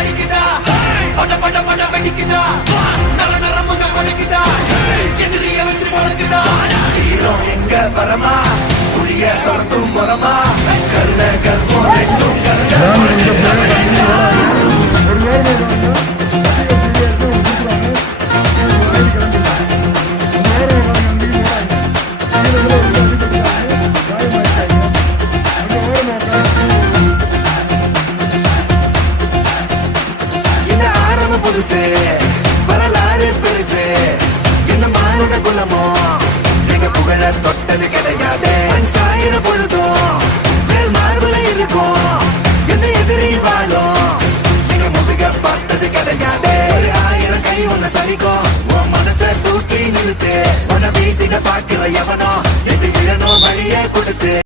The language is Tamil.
அடிக்குதா? பட்ட பட்ட பட்ட வெடிக்குதா? நல நல முத வலிக்குதா? எதிரிய வச்சு பொழக்குதா? ஹீரோ எங்க வரமா? புளிய தொடர்த்தும் வரமா புதுசு வரலாறு பெருசு. என்ன மானுட குலமோ? எங்க புகழ தொட்டது கிடையாது சாயிர பொழுதும் மேல் மார்புல இருக்கும். என்ன எதிரி வாழும்? எங்க முதுக பார்த்தது கிடையாது ஒரு ஆயிரம் கை ஒன்னு சரிக்கும். உன் மனச தூக்கி நிறுத்து. உன வீசின பாக்கிற எவனோ? எட்டு விழணும் வழியே கொடுத்து.